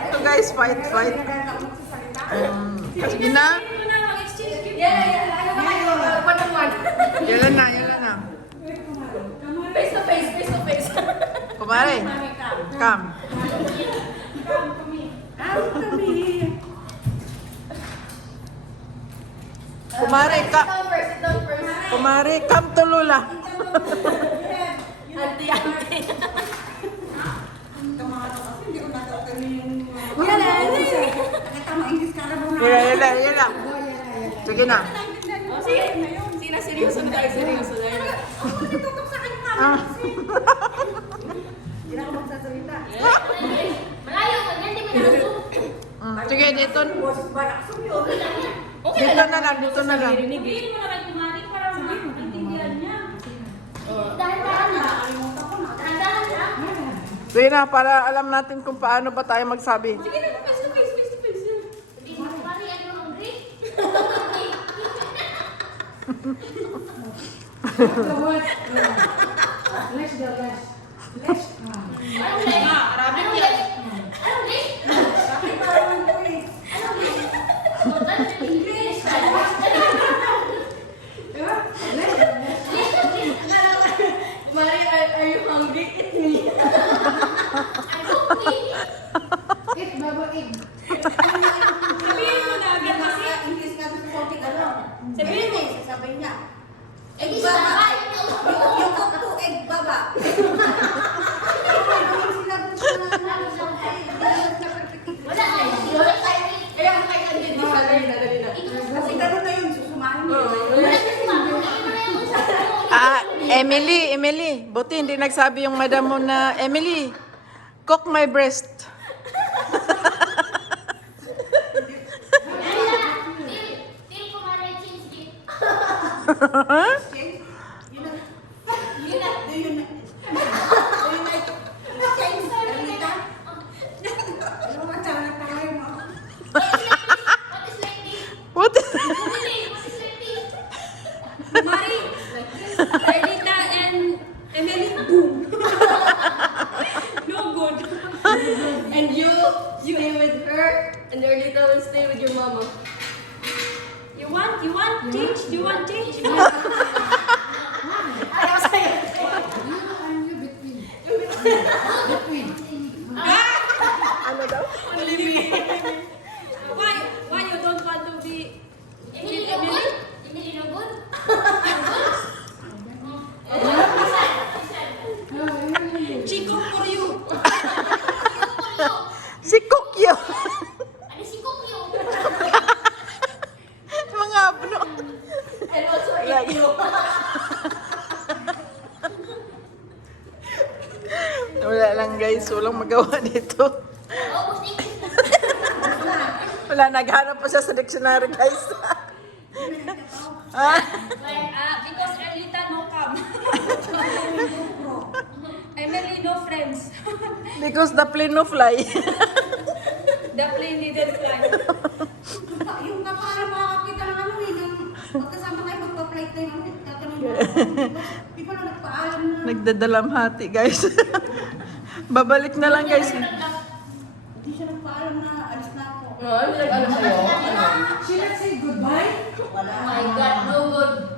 Fight to guys, fight. Sige na. Yalan na. Face to face. Kumare, come. Kumare, come to Lula. Auntie. Yala. Sige na. Sina seryoso na tayo. Hindi ako magsasalita. Malayo ka, hindi mo na-zoom. Sige, dito. Okay Dito na lang. Sabihin mo na lang kumari para maintindihan niya. Dahan-dahan lang. Sige na, para alam natin kung paano ba tayo magsabi. Sige na, face to face. Hindi mo kumari, ano hungry? Marami ko yan. Mari, are you hungry? Eat me. Eat, baba, eat. Sabihin mo na agad kasi. English ka sa konting ano. Sabihin mo. Sasabihin niya. Eh, di sa Yung cook to egg baba. wala na. Wala tayo. Kaya ang kay Candy, di siya dali na. Kasi gano'n na yun, susumahin niya. Wala na si Mama. Hindi mo na yung usapan mo. Emily. Buti hindi nagsabi yung madam mo na, Emily, cook my breast. Till kumari, change it. What is like this? What? What is like this? Mari, Ernita and Emily, boom. No good. And you stay with her, and Ernita will stay with your mama. You want change? Do you want change? Ayaw sa'yo. Ano daw? Only me. Why you don't want to be Emily, with no Emily? good? Emily, no good? Chico for you. Si Kokyo. Ano si Kokyo? Mga abno. And also Like- you. Wala lang guys, walang magawa dito. Almost English na. Wala, naghanap pa siya sa dictionary guys. Because Ernita no come. Emily no friends. Because the plane no fly. The plane didn't fly. Yung kapara makakakita ng ano eh, ng magkasama kayo magpa-flight tayo ng tatanong mo. Di pa na nagpaalam na. Nagdadalamhati guys. Babalik na lang guys. Hindi siya nagpaalam na alis na ako. Ano sa'yo? She not say goodbye? Oh my God, no good.